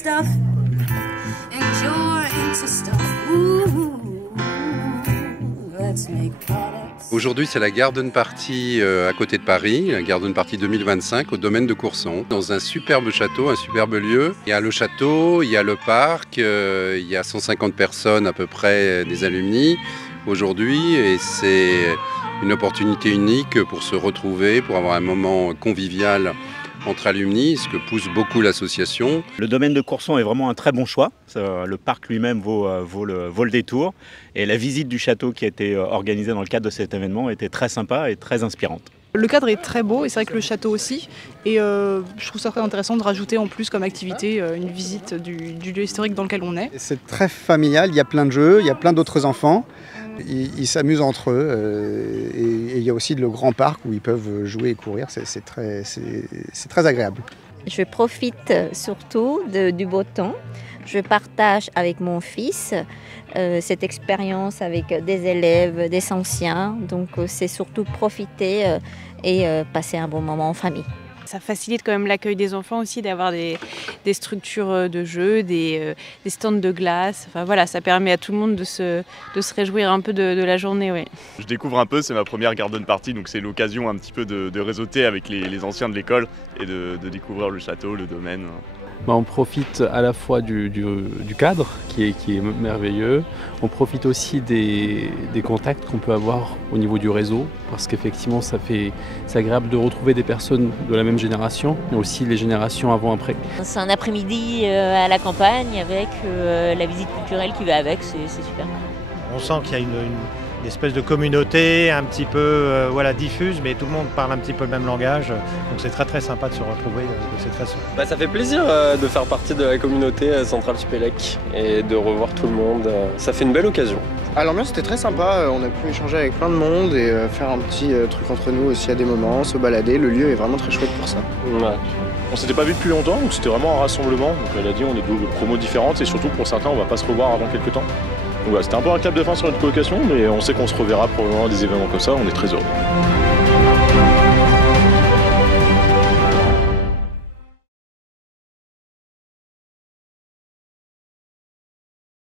stuff, and you're into stuff. Ooh, let's make products. Aujourd'hui, c'est la Garden Party à côté de Paris, la Garden Party 2025 au domaine de Courson, dans un superbe château, un superbe lieu. Il y a le château, il y a le parc, il y a 150 personnes à peu près des alumni aujourd'hui, et c'est une opportunité unique pour se retrouver, pour avoir un moment convivial entre alumni, ce que pousse beaucoup l'association. Le domaine de Courson est vraiment un très bon choix. Le parc lui-même vaut le détour. Et la visite du château qui a été organisée dans le cadre de cet événement était très sympa et très inspirante. Le cadre est très beau et c'est vrai que le château aussi. Et je trouve ça très intéressant de rajouter en plus comme activité une visite du lieu historique dans lequel on est. C'est très familial, il y a plein de jeux, il y a plein d'autres enfants. Ils s'amusent entre eux et il y a aussi le grand parc où ils peuvent jouer et courir, c'est très agréable. Je profite surtout du beau temps. Je partage avec mon fils cette expérience avec des élèves, des anciens. Donc c'est surtout profiter et passer un bon moment en famille. Ça facilite quand même l'accueil des enfants aussi d'avoir des structures de jeu, des stands de glace. Enfin voilà, ça permet à tout le monde de se réjouir un peu de la journée. Oui. Je découvre un peu, c'est ma première garden party, donc c'est l'occasion un petit peu de réseauter avec les anciens de l'école et de découvrir le château, le domaine. On profite à la fois du cadre qui est merveilleux, on profite aussi des contacts qu'on peut avoir au niveau du réseau, parce qu'effectivement c'est agréable de retrouver des personnes de la même génération, mais aussi les générations avant-après. C'est un après-midi à la campagne avec la visite culturelle qui va avec, c'est super. On sent qu'il y a une espèce de communauté un petit peu diffuse, mais tout le monde parle un petit peu le même langage, donc c'est très très sympa de se retrouver de cette façon. Ça fait plaisir de faire partie de la communauté Centrale Supélec et de revoir tout le monde, ça fait une belle occasion. L'ambiance était très sympa, on a pu échanger avec plein de monde et faire un petit truc entre nous aussi à des moments, se balader, le lieu est vraiment très chouette pour ça. Ouais. On s'était pas vu depuis longtemps, donc c'était vraiment un rassemblement, donc elle a dit on est de promos différentes et surtout pour certains on va pas se revoir avant quelques temps. Donc voilà, c'était un peu un clap de fin sur notre colocation, mais on sait qu'on se reverra probablement à des événements comme ça, on est très heureux.